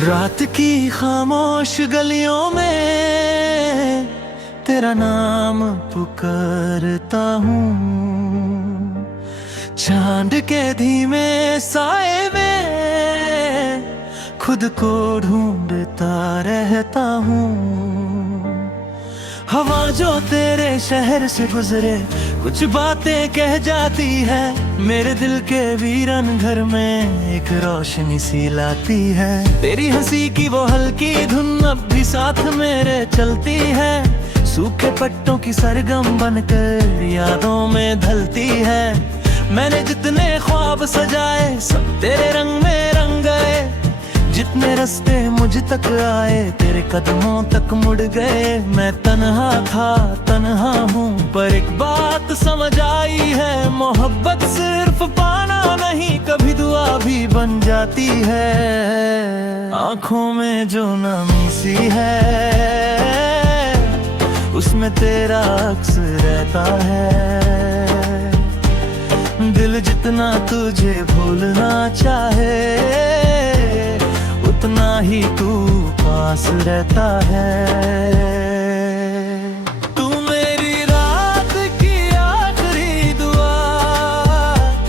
रात की खामोश गलियों में तेरा नाम पुकारता हूँ। चांद के धीमे साए में खुद को ढूंढता रहता हूँ। हवा जो तेरे शहर से गुजरे कुछ बातें कह जाती है, मेरे दिल के वीरन घर में एक रोशनी सी लाती है। तेरी हंसी की वो हल्की धुन अब भी साथ मेरे चलती है, सूखे पट्टों की सरगम बनकर यादों में ढलती है। मैंने जितने ख्वाब सजाए सब तेरे रंग में रंग गए, जितने रास्ते मुझ तक आए तेरे कदमों तक मुड़ गए। मैं तन्हा था तन्हा हूँ, पर एक बात समझ आई है, मोहब्बत सिर्फ पाना नहीं कभी दुआ भी बन जाती है। आंखों में जो नमी सी है उसमें तेरा अक्स रहता है। दिल जितना तुझे भूलना चाहे उतना ही तू पास रहता है। तू मेरी रात की आखिरी दुआ,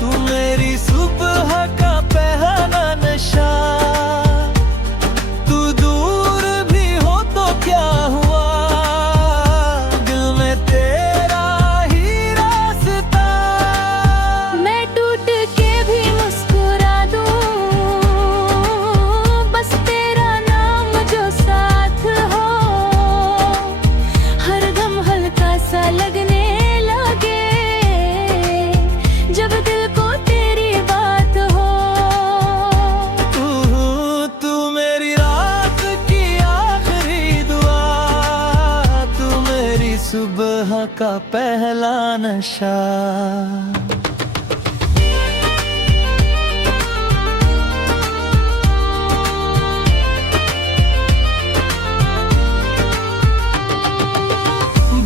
तू मेरी सुबह का पहला नशा। तू दूर भी हो तो क्या हुआ, दिल में तेरा ही रास्ता। मैं टूट के भी मुस्कुरा दूं, बस तेरा नाम जो साथ हो। हर दम हल्का सा लगने लगे जब दिल को तेरी बात हो। तू मेरी रात की आखिरी दुआ, तू मेरी सुबह का पहला नशा।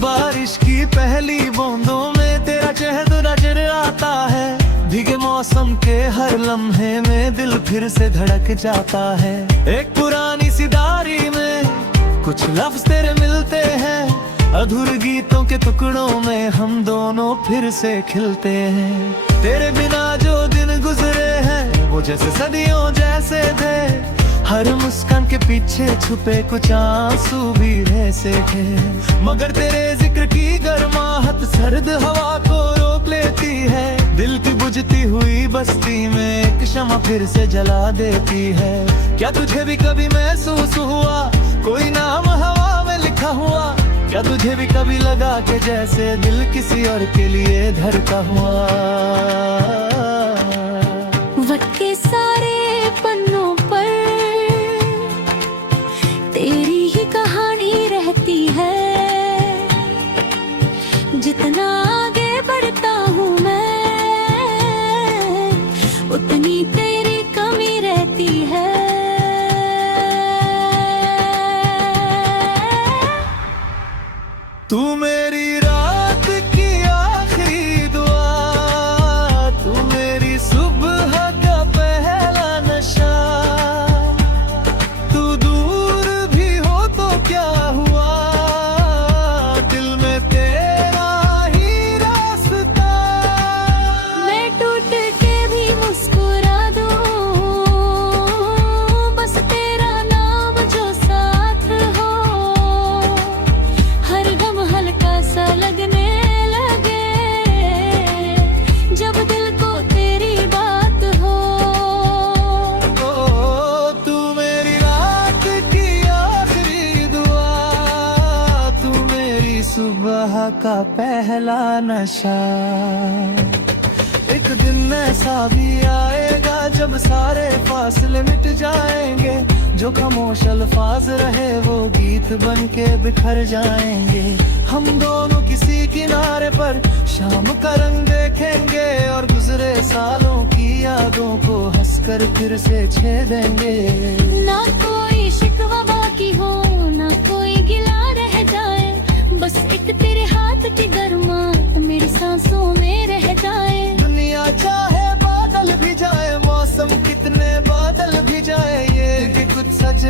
बारिश की पहली बूंदों में तेरा चेहरा नजर आता है, भीगे मौसम के हर लम्हे में दिल फिर से धड़क जाता है। एक पुरानी सी डायरी में कुछ लफ्ज तेरे मिलते हैं, अधूरे गीतों के टुकड़ों में हम दोनों फिर से खिलते हैं। तेरे बिना जो दिन गुजरे हैं वो जैसे सदियों जैसे थे, हर मुस्कान के पीछे छुपे कुछ आंसू भी ऐसे थे। मगर तेरे जिक्र की गर्माहट सर्द हवा को रोक लेती है, दिल की बुझती हुई बस्ती में एक शमा फिर से जला देती है। क्या तुझे भी कभी महसूस हुआ कोई नाम हवा में लिखा हुआ, क्या तुझे भी कभी लगा कि जैसे दिल किसी और के लिए धड़का हुआ। वक्त के सारे पन्नों पर तेरी ही कहानी रहती है, जितना आगे बढ़ता हूँ मैं उतनी तेरी कमी रहती है। तू मेरी रात की आखिरी दुआ, तू मेरी सुबह का पहला नशा। तू दूर भी हो तो क्या हुआ, दिल में तेरा ही रास्ता। मैं टूट के भी मुस्कुरा दूं, बस तेरा नाम जो साथ हो। हर गम हल्का सा लगने लगे जब दिल को तेरी बात हो। तू मेरी रात की आखिरी दुआ, तू मेरी सुबह का पहला नशा। एक दिन ऐसा भी आएगा जब सारे फासले मिट जाएंगे, जो खामोश अल्फाज रहे वो गीत बन के बिखर जाएंगे। हम दोनों किसी किनारे पर शाम का रंग देखेंगे और गुजरे सालों की यादों को हंसकर फिर से छेदेंगे। ना कोई शिकवा बाकी हो ना कोई गिला रह जाए, बस एक तेरे हाथ की गर्माहट मेरी सांसों में रह जाए। दुनिया चाहे बादल भी जाए, मौसम कितने बादल भी जाए, ये कि कुछ सज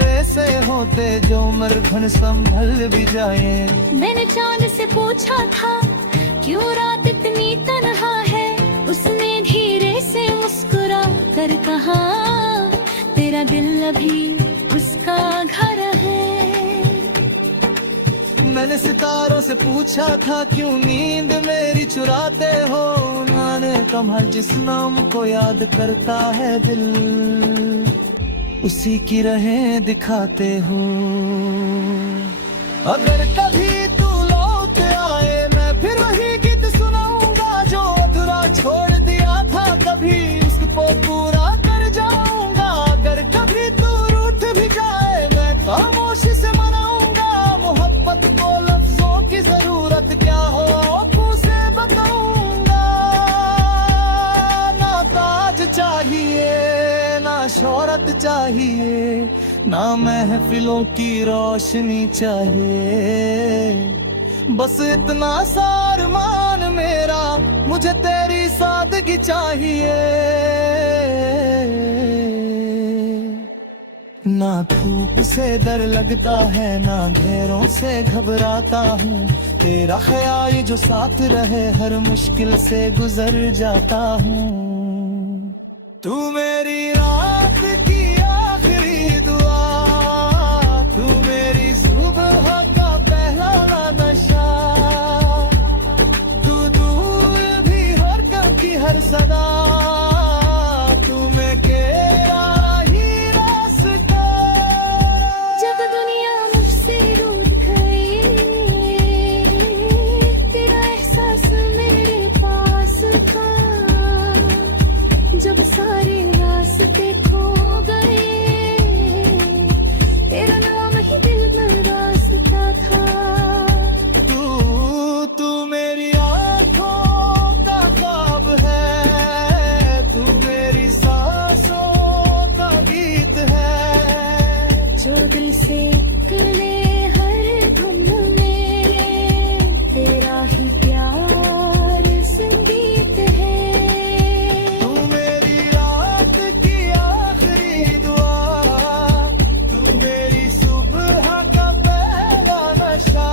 होते जो मरघन संभल भी जाए। मैंने चांद से पूछा था क्यों रात इतनी तन्हा है, उसने धीरे से मुस्कुरा कर कहा तेरा दिल अभी उसका घर है। मैंने सितारों से पूछा था क्यों नींद मेरी चुराते हो, उन्होंने कहा जिस नाम को याद करता है दिल उसी की राहें दिखाते हो। अगर कभी तू लौट आए मैं फिर वही गीत सुनाऊंगा जो अधूरा छोड़ दिया था, कभी उसको पूरा कर जाऊंगा। अगर कभी तू रूठ भी जाए मैं खामोशी से मनाऊंगा, मोहब्बत को लफ्जों की जरूरत क्या हो आंखों से बताऊंगा। ना ताज चाहिए ना शोहरत चाहिए, ना महफिलों की रोशनी चाहिए, बस इतना सा अरमान मेरा मुझे तेरी सादगी चाहिए। ना धूप से डर लगता है ना घेरों से घबराता हूँ, तेरा ख्याल जो साथ रहे हर मुश्किल से गुजर जाता हूँ। तू मेरी रात की आखिरी दुआ, तू मेरी सुबह का पहला नशा, तू दूर भी हर गम की हर सदा, तू मैं तेरा ही रास्ता। जब दुनिया मुझसे रूठ गई तेरा एहसास मेरे पास था, जब सारे रास्ते खो गए तेरा नाम ही दिल में रास्ता था। तू मेरी आँखों का ख्वाब है, तू मेरी सांसों का गीत है, जो दिल से निकले हर धुन मेरे तेरा ही प्यार संगीत है। तू मेरी रात की आखिरी दुआ, तू मेरी सुबह का पहला नशा,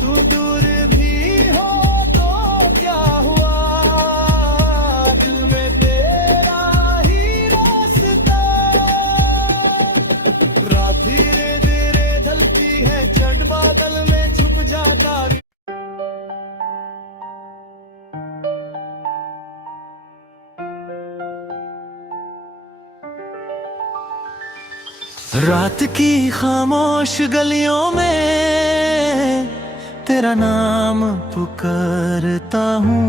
तू दूर भी हो तो क्या हुआ, दिल में तेरा ही रास्ता। रात धीरे धीरे ढलती है चढ़ बादल में छुप जाता। रात की खामोश गलियों में तेरा नाम पुकारता हूँ,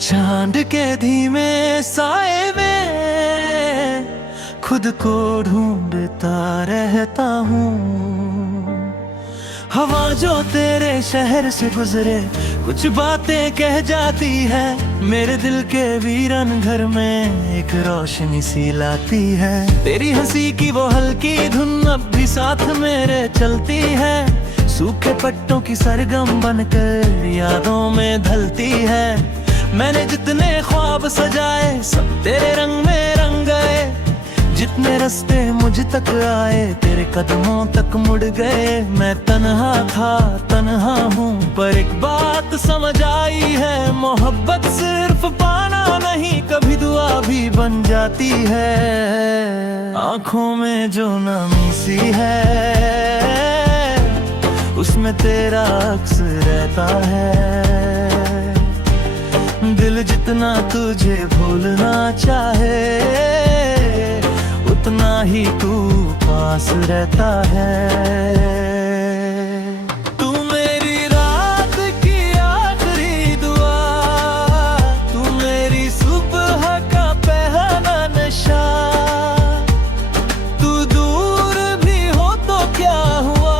चांद के धीमे साए में खुद को ढूंढता रहता हूँ। हवा जो तेरे शहर से गुजरे कुछ बातें कह जाती है, मेरे दिल के वीरन घर में एक रोशनी सी लाती है। तेरी हंसी की वो हल्की धुन अब भी साथ मेरे चलती है, सूखे पट्टों की सरगम बनकर यादों में ढलती है। मैंने जितने ख्वाब सजाए सब तेरे रंग में रंग गए, जितने रास्ते मुझ तक आए तेरे कदमों तक मुड़ गए। मैं तन्हा था तन्हा हूँ पर एक बात समझ आई है, मोहब्बत सिर्फ पाना नहीं कभी दुआ भी बन जाती है। आँखों में जो नमी सी है उसमें तेरा अक्स रहता है, दिल जितना तुझे भूलना चाहे उतना ही तू पास रहता है। तू मेरी रात की आखिरी दुआ, तू मेरी सुबह का पहला नशा, तू दूर भी हो तो क्या हुआ,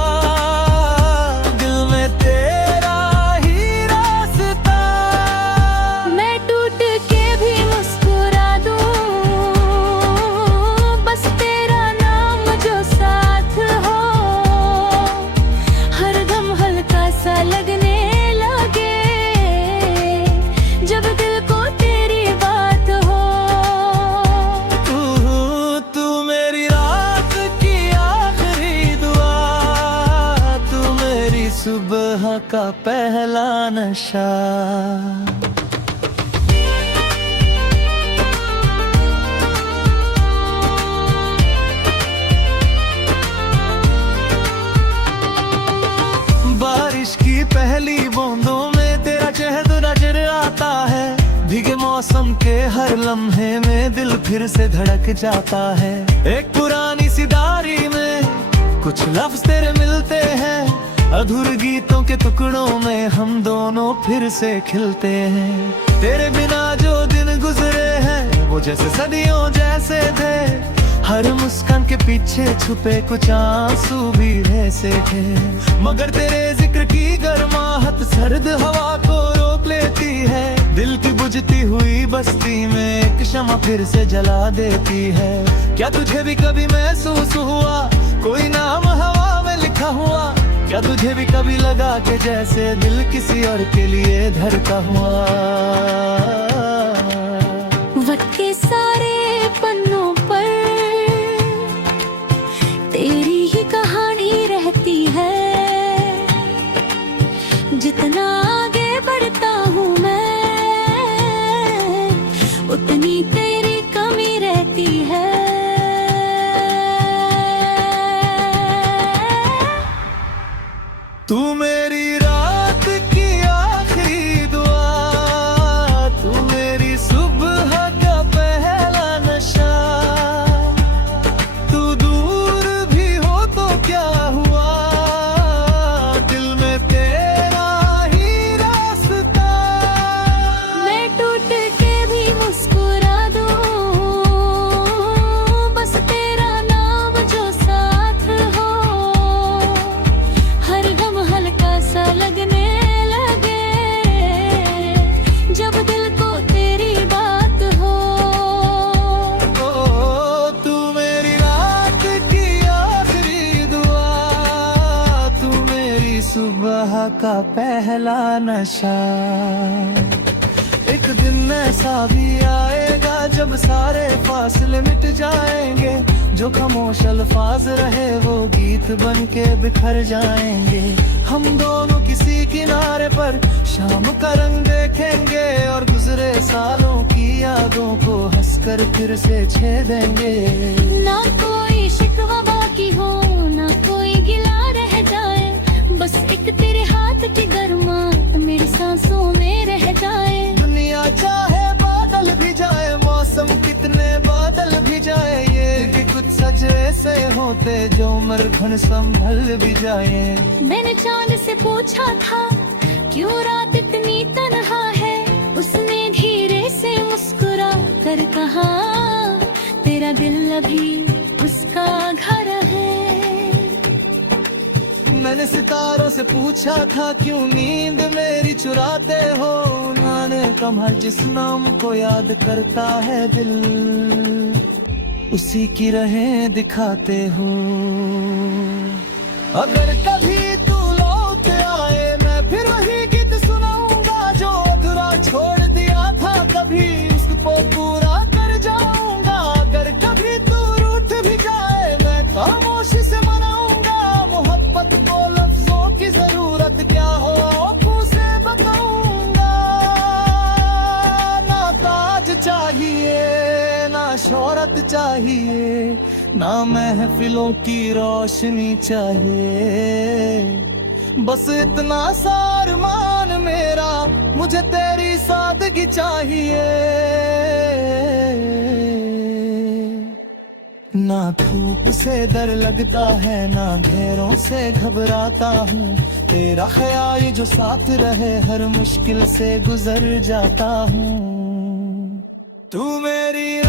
दिल में तेरा ही रास्ता। मैं टूट के भी मुस्कुरा दूं बस तेरा नाम जो साथ हो, हर दम हल्का सा लगने लगे जब दिल को तेरी बात हो। तू मेरी रात सुबह का पहला नशा। बारिश की पहली बूंदों में तेरा चेहरा नजर आता है, भीगे मौसम के हर लम्हे में दिल फिर से धड़क जाता है। एक पुरानी सी डायरी में कुछ लफ्ज तेरे मिलते हैं, अधूरे गीतों के टुकड़ों में हम दोनों फिर से खिलते हैं। तेरे बिना जो दिन गुजरे हैं वो जैसे सदियों जैसे थे, हर मुस्कान के पीछे छुपे कुछ आंसू भी ऐसे थे। मगर तेरे जिक्र की गर्माहट सर्द हवा को रोक लेती है, दिल की बुझती हुई बस्ती में एक शमा फिर से जला देती है। क्या तुझे भी कभी महसूस हुआ कोई नाम हवा में लिखा हुआ? क्या तुझे भी कभी लगा कि जैसे दिल किसी और के लिए धड़का हुआ? वक्त के सारे पन्नों पर तेरी ही कहानी रहती है, जितना आगे बढ़ता हूँ मैं उतनी तेरी कमी रहती है। तू मेरी रात की आखिरी दुआ, तू मेरी सुबह का पहला नशा। तू दूर भी हो तो क्या हुआ, दिल में तेरा ही रास्ता। मैं टूट के भी मुस्कुरा दूं, बस तेरा नाम जो साथ हो। हर गम हल्का सा लगने लगे जब दिल को तेरी बात हो। ओ तू मेरी रात की आखिरी दुआ, तू मेरी सुबह का पहला नशा। एक दिन ऐसा भी आएगा जब सारे फासले मिट जाएंगे, जो खामोश अल्फाज रहे वो गीत बन के बिखर जाएंगे। हम दोनों किसी किनारे पर शाम का रंग देखेंगे और गुजरे सालों की यादों को हंसकर फिर से छेदेंगे। ना कोई शिकवा बाकी हो, ना कोई गिला रह जाए, बस एक तेरे हाथ की गर्मा मेरी सांसों में रह जाए। दुनिया चाहे बादल भी जाए, मौसम कितने बादल भी जाए, ये कि कुछ सच ऐसे होते जो मरघन संभल भी जाए। मैंने चांद से पूछा था क्यों रात इतनी तन्हा है, उसने धीरे से मुस्कुरा कर कहा तेरा दिल अभी उसका घर है। मैंने सितारों से पूछा था क्यों नींद मेरी चुराते हो, उन्होंने कहा जिस नाम को याद करता है दिल उसी की राहें दिखाते हो। अगर कभी तू लौट आए मैं फिर वही गीत सुनाऊंगा जो अधूरा छोड़ दिया था, कभी उसको पूरा कर जाऊंगा। अगर कभी तू रूठ भी जाए मैं खामोशी से मनाऊंगा, मोहब्बत को लफ्जों की जरूरत क्या हो आंखों से बताऊंगा। ना ताज चाहिए ना शोहरत चाहिए, ना महफिलों की रोशनी चाहिए, बस इतना सा अरमान मेरा मुझे तेरी सादगी चाहिए। ना धूप से डर लगता है ना अंधेरों से घबराता हूँ, तेरा ख्याल जो साथ रहे हर मुश्किल से गुजर जाता हूँ। तू मेरी